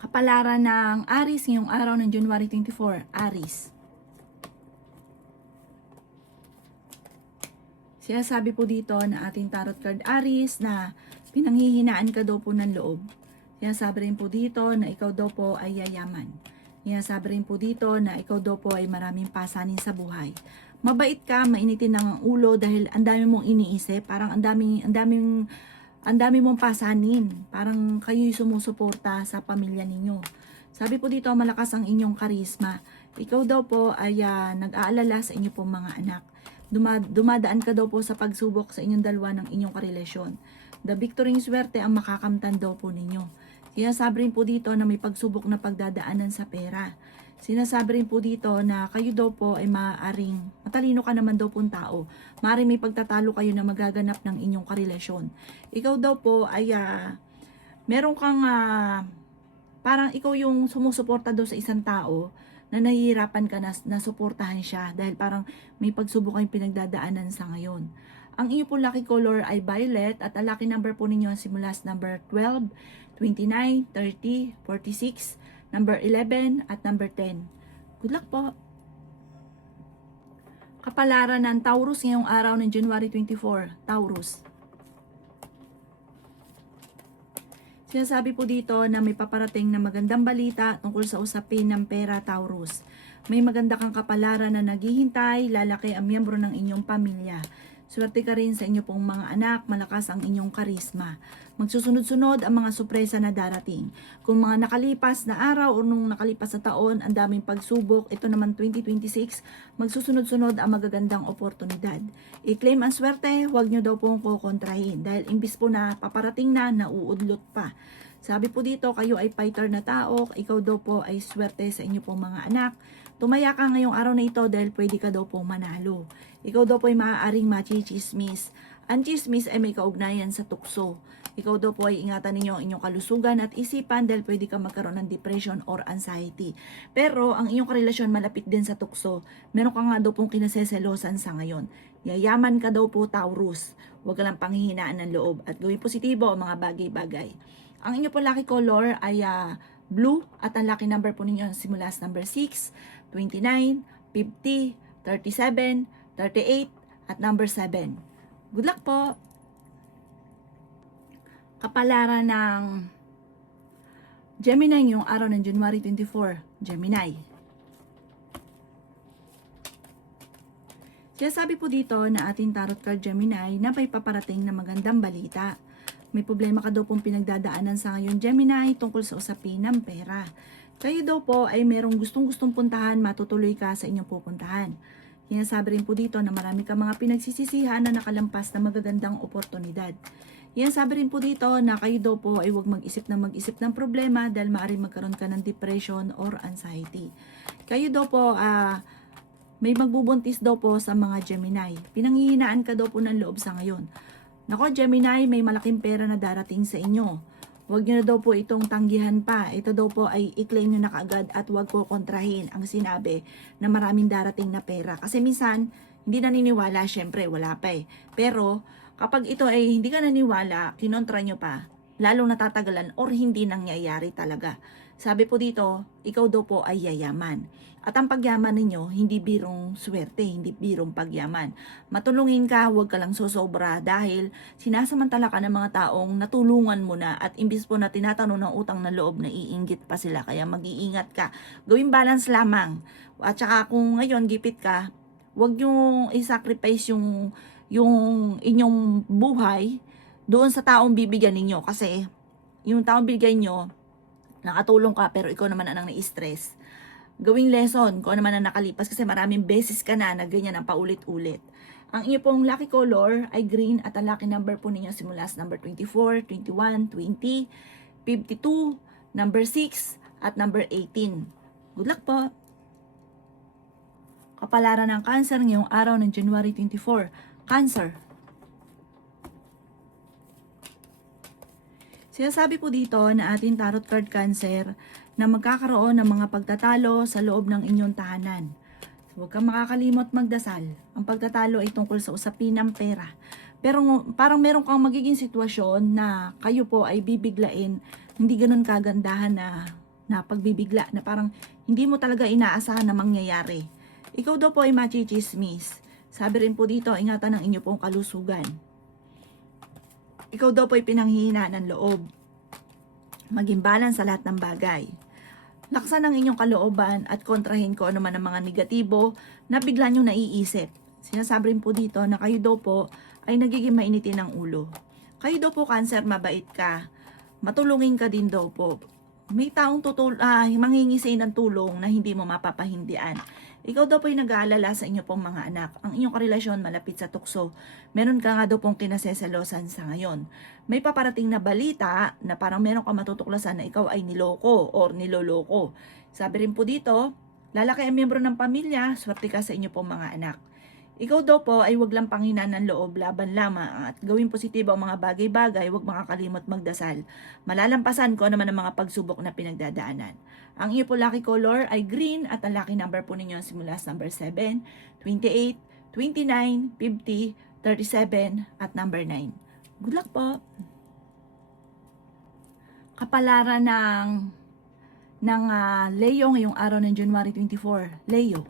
Kapalaran ng Aries ngayong araw ng January 24, Aries. Sinasabi po dito na ating tarot card Aries na pinanghihinaan ka daw po ng loob. Sinasabi rin po dito na ikaw daw po ay yayaman. Sinasabi rin po dito na ikaw daw po ay maraming pasanin sa buhay. Mabait ka, mainitin lang ang ulo dahil ang dami mong iniisip, parang ang dami mong pasanin. Parang kayo'y sumusuporta sa pamilya ninyo. Sabi po dito, malakas ang inyong karisma. Ikaw daw po ay nag-aalala sa inyo pong mga anak. Dumadaan ka daw po sa pagsubok sa inyong dalawa ng inyong karelasyon. The victory ng swerte ang makakamtan daw po ninyo. Sinasabi rin po dito na may pagsubok na pagdadaanan sa pera. Sinasabi rin po dito na kayo daw po ay maaaring, matalino ka naman daw pong tao. Maaaring may pagtatalo kayo na magaganap ng inyong karelasyon. Ikaw daw po ay meron kang parang ikaw yung sumusuporta daw sa isang tao na nahihirapan ka na suportahan siya dahil parang may pagsubok kayong pinagdadaanan sa ngayon. Ang inyo po lucky color ay violet at ang lucky number po ninyo simula sa number 12, 29, 30, 46, number 11 at number 10. Good luck po! Kapalaran ng Taurus ngayong araw ng January 24, Taurus. Sinasabi po dito na may paparating na magandang balita tungkol sa usapin ng pera, Taurus. May maganda kang kapalaran na naghihintay, lalaki ang miyembro ng inyong pamilya. Swerte ka rin sa inyo pong mga anak, malakas ang inyong karisma. Magsusunod-sunod ang mga sorpresa na darating. Kung mga nakalipas na araw o nung nakalipas na taon, ang daming pagsubok, ito naman 2026, magsusunod-sunod ang magagandang oportunidad. I-claim ang swerte, huwag nyo daw pong kukontrahin dahil imbis po na paparating na, nauudlot pa. Sabi po dito, kayo ay fighter na tao, ikaw daw po ay swerte sa inyo pong mga anak. Tumaya ka ngayong araw na ito dahil pwede ka daw pong manalo. Ikaw daw po ay maaaring machismis. Ang chismis ay may kaugnayan sa tukso. Ikaw daw po ay ingatan ninyo ang inyong kalusugan at isipan dahil pwede ka magkaroon ng depression or anxiety. Pero ang inyong karelasyon malapit din sa tukso. Meron ka nga daw pong kinaseselosan sa ngayon. Yayaman ka daw po, Taurus. Huwag ka lang panghihinaan ng loob at gawin positibo ang mga bagay-bagay. Ang inyong po lucky color ay blue at ang lucky number po ninyo simula sa number 6, 29, 50, 37, 38 at number 7. Good luck po! Kapalaran ng Gemini ngayong araw ng January 24, Gemini. Sinasabi po dito na ating tarot card Gemini na may paparating na magandang balita. May problema ka daw pong pinagdadaanan sa ngayon Gemini tungkol sa usapin ng pera. Kayo daw po ay merong gustong-gustong puntahan, matutuloy ka sa inyong pupuntahan. Sinasabi rin po dito na marami ka mga pinagsisisihan na nakalampas na magagandang oportunidad. Sinasabi rin po dito na kayo daw po ay huwag mag-isip ng problema dahil maaaring magkaroon ka ng depression or anxiety. Kayo daw po may magbubuntis daw po sa mga Gemini. Pinanghihinaan ka daw po ng loob sa ngayon. Nako Gemini, may malaking pera na darating sa inyo. Huwag nyo na daw po itong tanggihan pa. Ito daw po ay i-claim nyo na kaagad at huwag po kontrahin ang sinabi na maraming darating na pera. Kasi minsan, hindi naniniwala, syempre wala pa eh. Pero kapag ito ay hindi ka naniwala, kinontra nyo pa, lalong natatagalan or hindi nangyayari talaga. Sabi po dito, ikaw daw po ay yayaman. At ang pagyaman ninyo, hindi birong swerte, hindi birong pagyaman. Matulungin ka, huwag ka lang sosobra dahil sinasamantala ka ng mga taong natulungan mo na at imbis po na tinatanong ng utang na loob, naiinggit pa sila. Kaya mag-iingat ka. Gawing balance lamang. At saka kung ngayon gipit ka, huwag nyo i-sacrifice yung inyong buhay doon sa taong bibigyan ninyo. Kasi yung taong bibigyan nyo, nakatulong ka pero ikaw naman ang nai-stress. Gawing lesson kung ano man ang nakalipas kasi maraming beses ka na ganyan ang paulit-ulit. Ang inyo pong lucky color ay green at ang lucky number po ninyo simula sa number 24, 21, 20, 52, number 6 at number 18. Good luck po! Kapalaran ng Cancer ngayong araw ng January 24. Cancer. Sinasabi po dito na ating tarot card Cancer na magkakaroon ng mga pagtatalo sa loob ng inyong tahanan. So, huwag kang makakalimot magdasal. Ang pagtatalo ay tungkol sa usapin ng pera. Pero parang meron kang magiging sitwasyon na kayo po ay bibiglain, hindi ganun kagandahan na na pagbibigla na parang hindi mo talaga inaasahan na mangyayari. Ikaw daw po ay machichismis. Sabi rin po dito, ingatan ang inyo pong kalusugan. Ikaw daw po ay pinanghihina ng loob. Maging balance sa lahat ng bagay. Laksan ang inyong kalooban at kontrahin ko ano man ang mga negatibo na bigla nyo naiisip. Sinasabi rin po dito na kayo daw po ay nagiging mainitin ng ulo. Kayo daw po, Cancer, mabait ka. Matulungin ka din daw po. May taong manghingi sa ng tulong na hindi mo mapapahindian. Ikaw daw po ay nag-aalala sa inyo pong mga anak. Ang inyong karelasyon malapit sa tukso. Meron ka nga daw pong kinaseselosan sa ngayon. May paparating na balita na parang meron ka matutuklasan na ikaw ay niloko or niloloko. Sabi rin po dito, lalaki ang miyembro ng pamilya, swerte ka sa inyo pong mga anak. Ikaw daw po ay wag lang panghinaan ng loob, laban lamang at gawing positibo ang mga bagay-bagay, wag makakalimot magdasal. Malalampasan ko naman ang mga pagsubok na pinagdadaanan. Ang iyo po lucky color ay green at ang lucky number po ninyo simula sa number 7, 28, 29, 50, 37 at number 9. Good luck po! Kapalaran ng Leo ngayong araw ng January 24. Leo.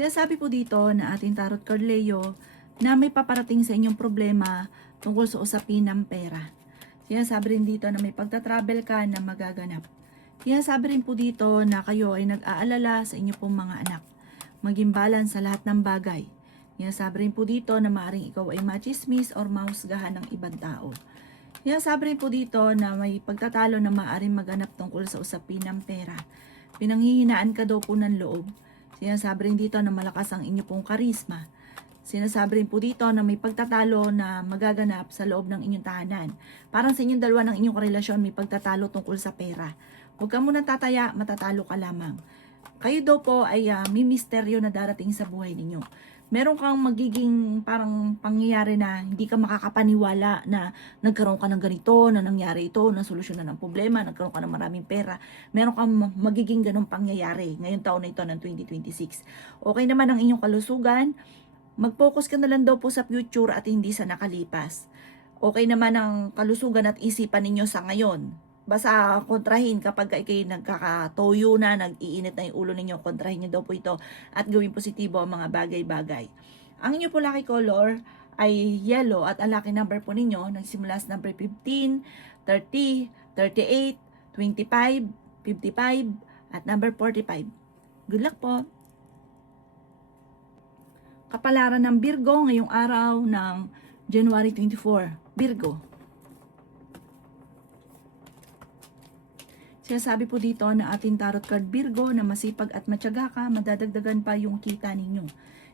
Sinasabi po dito na ating tarot card Leo na may paparating sa inyong problema tungkol sa usapin ng pera. Sinasabi rin dito na may pagta-travel ka na magaganap. Sinasabi rin po dito na kayo ay nag-aalala sa inyong pong mga anak. Maging balance sa lahat ng bagay. Sinasabi rin po dito na maaaring ikaw ay machismis or mahusgahan ng ibang tao. Sinasabi rin po dito na may pagtatalo na maaaring maganap tungkol sa usapin ng pera. Pinanghihinaan ka daw po ng loob. Sinasabi rin dito na malakas ang inyo pong karisma. Sinasabi rin po dito na may pagtatalo na magaganap sa loob ng inyong tahanan. Parang sa inyong dalawa ng inyong karelasyon may pagtatalo tungkol sa pera. Huwag ka muna tataya, matatalo ka lamang. Kayo daw po ay may misteryo na darating sa buhay ninyo. Meron kang magiging parang pangyayari na hindi ka makakapaniwala na nagkaroon ka ng ganito, na nangyari ito, na solusyonan ng problema, nagkaroon ka ng maraming pera. Meron kang magiging ganong pangyayari ngayong taon na ito ng 2026. Okay naman ang inyong kalusugan. Mag-focus ka na lang daw po sa future at hindi sa nakalipas. Okay naman ang kalusugan at isipan ninyo sa ngayon. Basta kontrahin kapag kayo nagkakatoyo na, nag-iinit na yung ulo ninyo, kontrahin nyo daw po ito at gawing positibo ang mga bagay-bagay. Ang inyo po lucky color ay yellow at ang lucky number po ninyo nagsimula sa number 15, 30, 38, 25, 55 at number 45. Good luck po! Kapalaran ng Virgo ngayong araw ng January 24. Virgo. Sinasabi po dito na ating tarot card Virgo na masipag at matyaga ka, madadagdagan pa yung kita ninyo.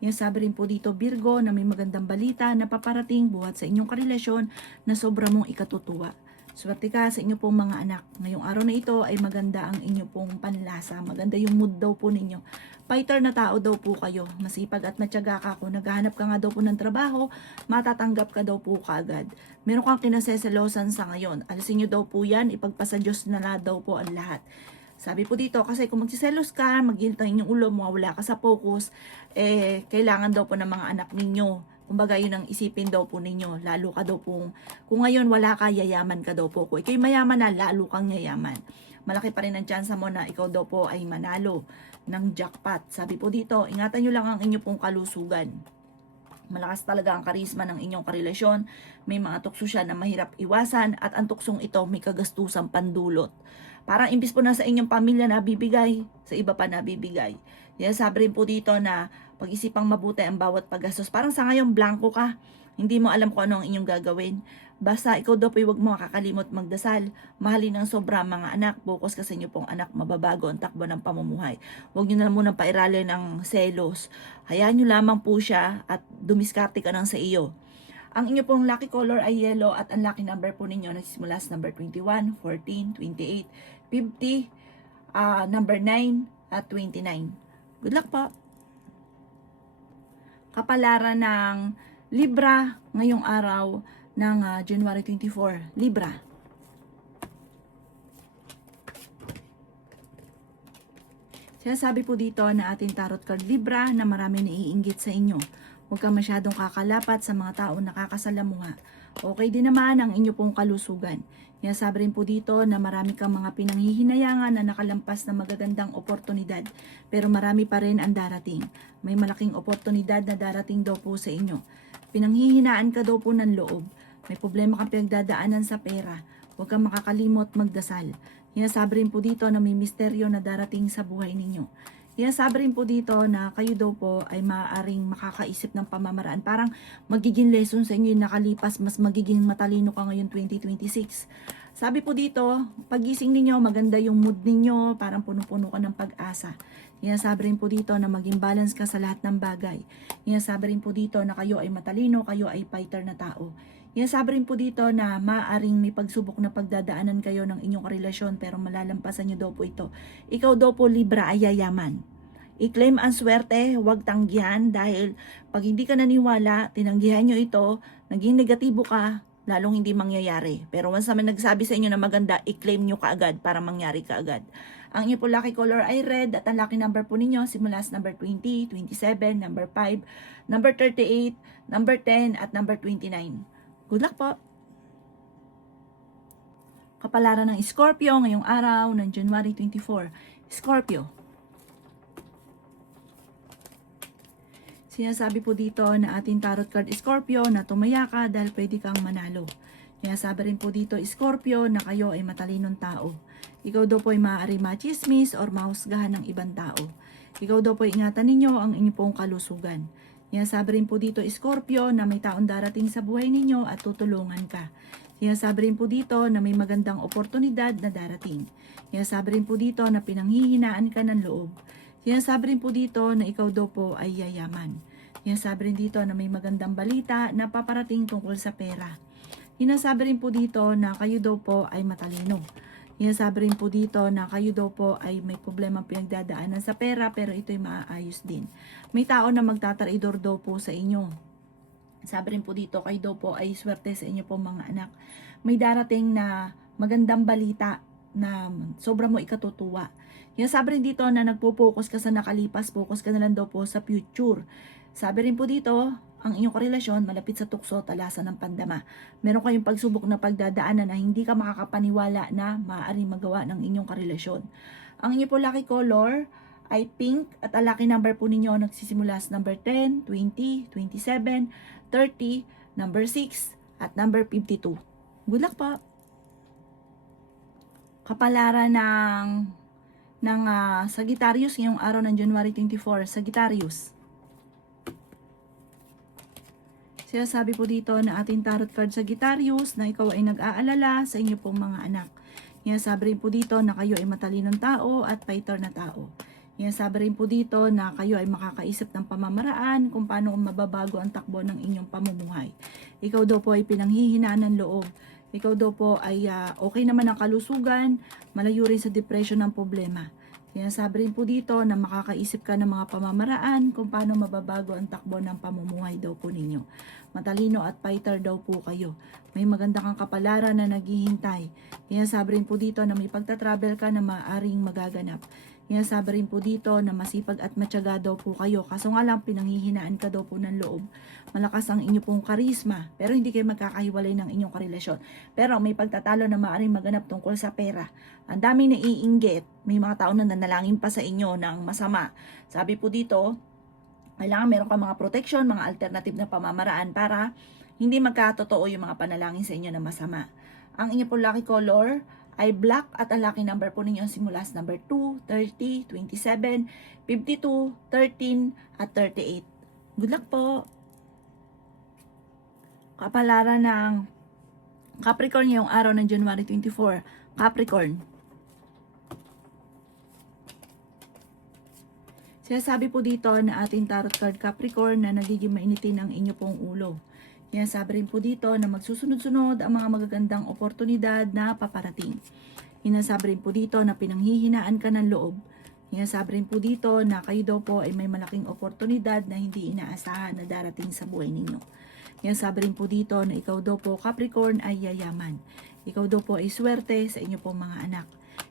Sinasabi rin po dito Virgo na may magandang balita na paparating buhat sa inyong karelasyon na sobra mong ikatutuwa. Swerte ka sa inyo pong mga anak. Ngayong araw na ito ay maganda ang inyo pong panlasa. Maganda yung mood daw po ninyo. Fighter na tao daw po kayo. Masipag at matyaga ka. Kung naghahanap ka nga daw po ng trabaho, matatanggap ka daw po kaagad. Meron kang kinaseselosan sa ngayon. Alisin nyo daw po yan. Ipagpasa Diyos na daw po ang lahat. Sabi po dito, kasi kung magsiselos ka, maghintay yung ulo mo, wala ka sa focus, kailangan daw po ng mga anak ninyo. Kumbaga yun ang isipin daw po ninyo. Lalo ka daw po, kung ngayon wala ka, yayaman ka daw po. Kung ikaw'y mayaman na, lalo kang yayaman. Malaki pa rin ang tsansa mo na ikaw daw po ay manalo ng jackpot. Sabi po dito, ingatan nyo lang ang inyo pong kalusugan. Malakas talaga ang karisma ng inyong karelasyon. May mga tukso siya na mahirap iwasan at ang tuksong ito may kagastusang pandulot. Parang imbis po na sa inyong pamilya na bibigay, sa iba pa na bibigay. Yan sabi rin po dito na pag-isipang mabuti ang bawat paggastos. Parang sa ngayon blanco ka, hindi mo alam kung ano ang inyong gagawin. Basta ikaw daw po huwag mo makakalimot magdasal. Mahalin ng sobra mga anak. Focus ka sa inyo pong anak. Mababago ang takbo ng pamumuhay. Huwag nyo na munang pairali ng selos. Hayaan nyo lamang po siya at dumiskarte ka lang sa iyo. Ang inyo pong lucky color ay yellow at ang lucky number po ninyo nagsisimula sa number 21, 14, 28, 50, number 9 at 29. Good luck po! Kapalaran ng Libra ngayong araw ng January 24. Libra. Sinasabi po dito na ating tarot card Libra na marami naiinggit sa inyo. Huwag ka masyadong kakalapat sa mga taong nakakasalamuha. Okay din naman ang inyo pong kalusugan. Sinasabi rin po dito na marami kang mga pinanghihinayangan na nakalampas na magagandang oportunidad, pero marami pa rin ang darating. May malaking oportunidad na darating daw po sa inyo. Pinanghihinaan ka daw po ng loob. May problema kang pinagdadaanan sa pera. Huwag kang makakalimot magdasal. Sinasabi rin po dito na may misteryo na darating sa buhay ninyo. Sinasabi rin po dito na kayo daw po ay maaaring makakaisip ng pamamaraan. Parang magiging lesson sa inyo yung nakalipas, mas magiging matalino ka ngayon 2026. Sabi po dito, pagising ninyo, maganda yung mood ninyo, parang puno-puno ka ng pag-asa. Sinasabi rin po dito na maging balance ka sa lahat ng bagay. Sinasabi rin po dito na kayo ay matalino, kayo ay fighter na tao. Sinasabi rin po dito na maaaring may pagsubok na pagdadaanan kayo ng inyong relasyon pero malalampasan nyo daw po ito. Ikaw daw po Libra ay yayaman. I-claim ang swerte, huwag tanggihan dahil pag hindi ka naniwala, tinanggihan nyo ito, naging negatibo ka, lalong hindi mangyayari. Pero once naman nagsabi sa inyo na maganda, i-claim nyo kaagad para mangyari kaagad. Ang inyo po lucky color ay red at ang lucky number po ninyo simula sa number 20, 27, number 5, number 38, number 10 at number 29. Good luck po! Kapalaran ng Scorpio ngayong araw ng January 24. Scorpio. Sinasabi po dito na ating tarot card Scorpio na tumaya ka dahil pwede kang manalo. Sinasabi rin po dito Scorpio na kayo ay matalinong tao. Ikaw daw po ay maaari machismis or mahusgahan ng ibang tao. Ikaw daw po ingatan ninyo ang inyong pong kalusugan. Sinasabi rin po dito Scorpio na may taong darating sa buhay ninyo at tutulungan ka. Sinasabi rin po dito na may magandang oportunidad na darating. Sinasabi rin po dito na pinanghihinaan ka ng loob. Sinasabi rin po dito na ikaw daw po ay yayaman. Sinasabi rin dito na may magandang balita na paparating tungkol sa pera. Sinasabi rin po dito na kayo daw po ay matalino. Sinasabi rin po dito na kayo daw po ay may problema pinagdadaanan sa pera pero ito'y maaayos din. May tao na magtataridor daw po sa inyo. Sabi rin po dito kayo daw po ay swerte sa inyo po mga anak. May darating na magandang balita na sobra mo ikatutuwa. Sabi rin dito na nagpo-focus ka sa nakalipas, focus ka na lang daw po sa future. Sabi rin po dito, ang inyong karelasyon malapit sa tukso, talasan ng pandama. Meron kayong pagsubok na pagdadaanan na hindi ka makakapaniwala na maaaring magawa ng inyong karelasyon. Ang inyong po lucky color ay pink at ang lucky number po ninyo nagsisimula sa number 10, 20, 27, 30, number 6 at number 52. Good luck po! Kapalaran ng Sagittarius ngayong araw ng January 24. Sagittarius. Sinasabi po dito na ating tarot card Sagittarius na ikaw ay nag-aalala sa inyo pong mga anak. Sinasabi rin po dito na kayo ay matalinong tao at fighter na tao. Sinasabi rin po dito na kayo ay makakaisip ng pamamaraan kung paano mababago ang takbo ng inyong pamumuhay. Ikaw daw po ay pinanghihinaan ng loob. Ikaw daw po ay okay naman ang kalusugan, malayo rin sa depression ng problema. Sinasabi rin po dito na makakaisip ka ng mga pamamaraan kung paano mababago ang takbo ng pamumuhay daw po ninyo. Matalino at fighter daw po kayo. May maganda kang kapalaran na naghihintay. Sinasabi rin po dito na may pagta-travel ka na maaaring magaganap. Sinasabi rin po dito na masipag at matyaga daw po kayo. Kaso nga lang pinanghihinaan ka daw po ng loob. Malakas ang inyo pong karisma pero hindi kayo magkakahiwalay ng inyong karelasyon. Pero may pagtatalo na maaaring maganap tungkol sa pera. Ang daming naiinggit. May mga tao na nanalangin pa sa inyo ng masama. Sabi po dito, kailangan meron ka mga protection, mga alternative na pamamaraan para hindi magkatotoo yung mga panalangin sa inyo na masama. Ang inyo pong lucky color ay black at ang lucky number po ninyo simula sa number 2, 30, 27, 52, 13 at 38. Good luck po! Kapalaran ng Capricorn ngayong araw ng January 24. Capricorn. Sinasabi po dito na ating tarot card Capricorn na nagiging mainitin ang inyo pong ulo. Sinasabi rin po dito na magsusunod-sunod ang mga magagandang oportunidad na paparating. Sinasabi rin po dito na pinanghihinaan ka ng loob. Sinasabi rin po dito na kayo daw po ay may malaking oportunidad na hindi inaasahan na darating sa buhay ninyo. Sinasabi rin po dito na ikaw daw po Capricorn ay yayaman. Ikaw daw po ay swerte sa inyo pong mga anak.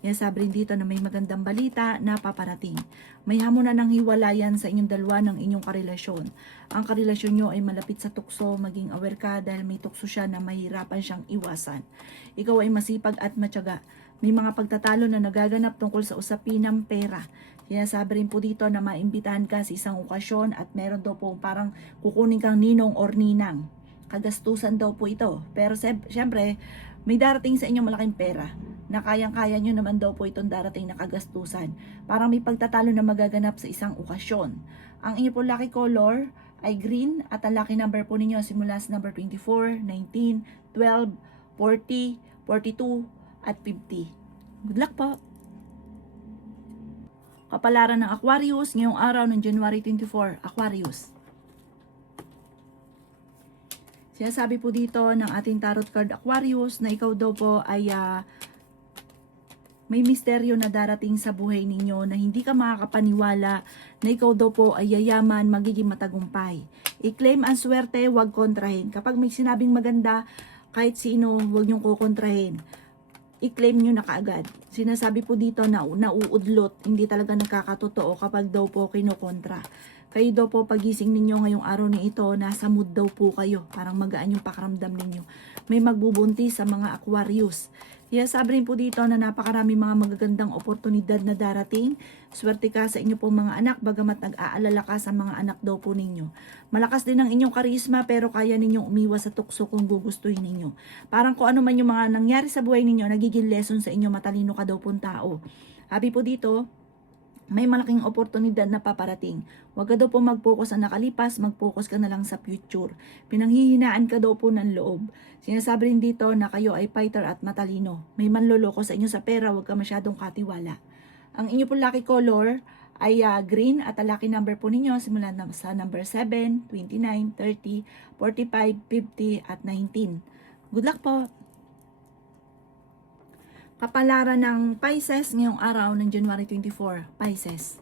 Yan sabi rin dito na may magandang balita na paparating. May hamunan ng hiwalayan sa inyong dalawa ng inyong karelasyon. Ang karelasyon nyo ay malapit sa tukso, maging aware ka dahil may tukso siya na mahirapan siyang iwasan. Ikaw ay masipag at matyaga. May mga pagtatalo na nagaganap tungkol sa usapin ng pera. Kaya sabi rin po dito na maimbitahan ka sa isang okasyon at meron daw po parang kukunin kang ninong or ninang. Kagastusan daw po ito. Pero syempre, may darating sa inyo malaking pera na kayang-kaya nyo naman daw po itong darating na kagastusan. Parang may pagtatalo na magaganap sa isang okasyon. Ang inyo po lucky color ay green at ang lucky number po ninyo simula sa number 24, 19, 12, 40, 42 at 50. Good luck po! Kapalaran ng Aquarius ngayong araw ng January 24, Aquarius. Sinasabi po dito ng ating tarot card Aquarius na ikaw daw po ay may misteryo na darating sa buhay ninyo na hindi ka makakapaniwala na ikaw daw po ay yayaman, magiging matagumpay. I-claim ang swerte, huwag kontrahin. Kapag may sinabing maganda, kahit sino, huwag niyong kukontrahin. I-claim nyo na kaagad. Sinasabi po dito na nauudlot, hindi talaga nakakatotoo kapag daw po kinukontra. Kayo daw po pagising ninyo ngayong araw na ito, nasa mood daw po kayo. Parang magaan yung pakaramdam ninyo. May magbubuntis sa mga Aquarius. Kaya sabi rin po dito na napakarami mga magagandang oportunidad na darating. Swerte ka sa inyo pong mga anak, bagamat nag-aalala ka sa mga anak daw po ninyo. Malakas din ang inyong karisma pero kaya ninyong umiwas sa tukso kung gugustuhin ninyo. Parang kung ano man yung mga nangyari sa buhay ninyo, nagiging lesson sa inyo, matalino ka daw pong tao. Happy po dito, may malaking oportunidad na paparating. Huwag ka daw po mag-focus sa nakalipas, mag-focus ka na lang sa future. Pinanghihinaan ka daw po ng loob. Sinasabi rin dito na kayo ay fighter at matalino. May manloloko sa inyo sa pera, huwag ka masyadong katiwala. Ang inyo po lucky color ay green at ang lucky number po ninyo simula sa number 7, 29, 30, 45, 50 at 19. Good luck po! Kapalaran ng Pisces ngayong araw ng January 24, Pisces.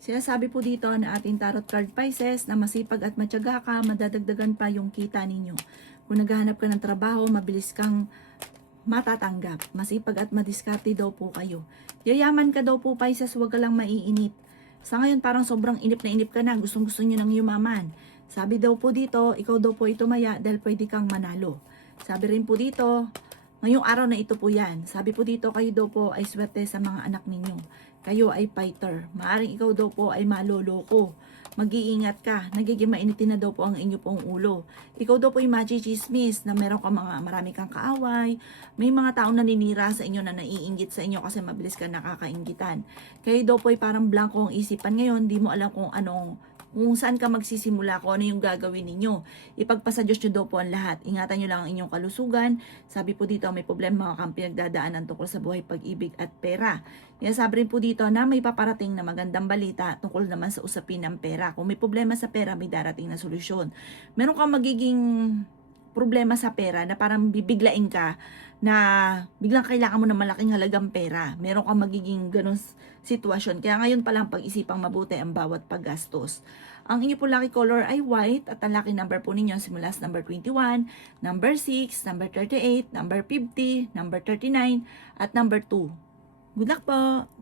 Sinasabi po dito na ating tarot card Pisces na masipag at matyaga ka, madadagdagan pa yung kita ninyo. Kung naghahanap ka ng trabaho, mabilis kang matatanggap. Masipag at madiskarte daw po kayo. Yayaman ka daw po Pisces, huwag ka lang maiinip. Sa ngayon parang sobrang inip na inip ka na, gustong-gusto nyo nang yumaman. Sabi daw po dito, ikaw daw po itumaya dahil pwede kang manalo. Sabi rin po dito, ngayong araw na ito po yan. Sabi po dito, kayo daw po ay swerte sa mga anak ninyo. Kayo ay fighter. Maaring ikaw daw po ay maloloko. Mag-iingat ka. Nagiging mainitin na daw po ang inyo pong ulo. Ikaw daw po ay machichismis na meron ka marami kang kaaway. May mga taong naninira sa inyo na naiinggit sa inyo kasi mabilis ka nakakainggitan. Kayo daw po ay parang blanco ang isipan ngayon. Di mo alam kung saan ka magsisimula, kung ano yung gagawin ninyo. Ipagpasa Diyos nyo daw po ang lahat. Ingatan nyo lang ang inyong kalusugan. Sabi po dito, may problema kang pinagdadaanan tungkol sa buhay, pag-ibig at pera. Kaya sabi rin po dito na may paparating na magandang balita tungkol naman sa usapin ng pera. Kung may problema sa pera, may darating na solusyon. Meron kang magiging problema sa pera na parang bibiglain ka na biglang kailangan mo ng malaking halagang pera. Meron kang magiging ganun sitwasyon. Kaya ngayon pa lang pag-isipang mabuti ang bawat paggastos. Ang inyo po lucky color ay white at ang lucky number po ninyo simula sa number 21, number 6, number 38, number 50, number 39 at number 2. Good luck po!